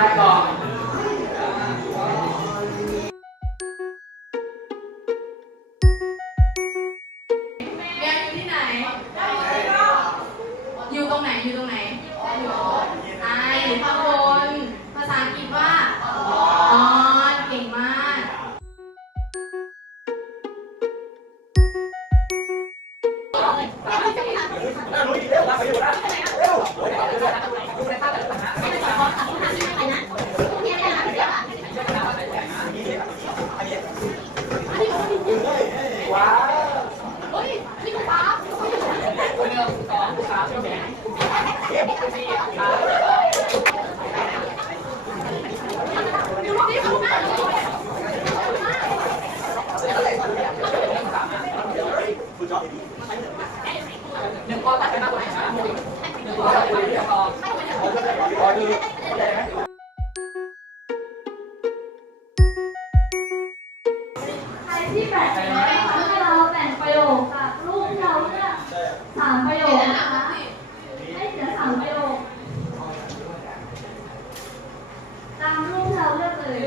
มาก่อนเรียนอยู่ที่ไหน อยู่ตรงไหน อยู่ตรงไหนอ่าอยู่ข้างบน ภาษาอังกฤษว่าออนเก่งมาก ไปนะ รที่แบ่งให้เราแต่งประโยคกับรูปที่เราเลือกสามประโยคนะคะให้เหลือสามประโยค ตามรูปที่เราเลือกเลย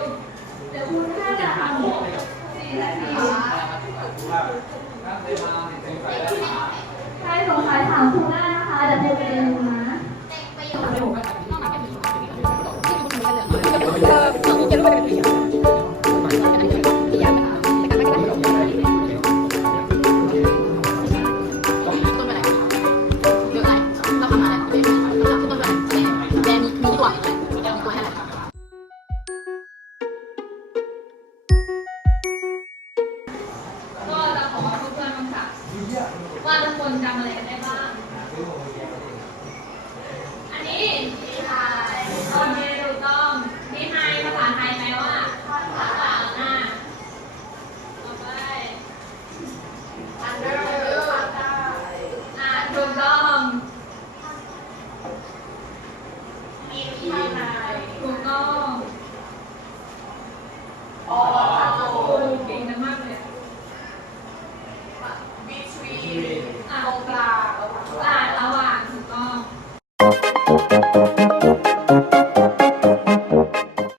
เดี๋ยวคุณให้จะทำสี่นาที ใครสงสัยถามครูได้นะคะเดี๋ยวครูไปดูนะ ว่าทุกคนจำอะไรกันได้บ้าง อันนี้